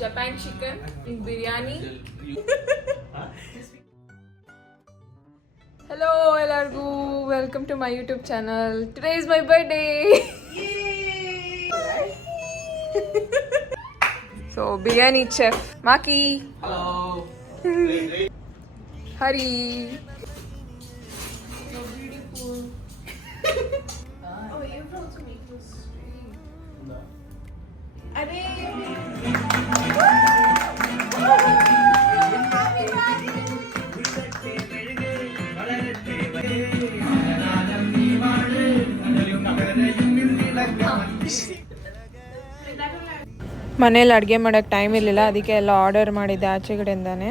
Japan chicken in biryani. Hello ಎಲ್ಲರಿಗೂ, welcome to my YouTube channel. Today is my birthday. So biryani chef Maki. Hello. Hari. Oh, you have to make this straight. Arey! ಮನೇಲಿ ಅಡುಗೆ ಮಾಡೋಕ್ಕೆ time ಇರಲಿಲ್ಲ, ಅದಕ್ಕೆ ಎಲ್ಲ order ಮಾಡಿದ್ದೆ ಆಚೆಗಡೆಯಿಂದಾನೆ.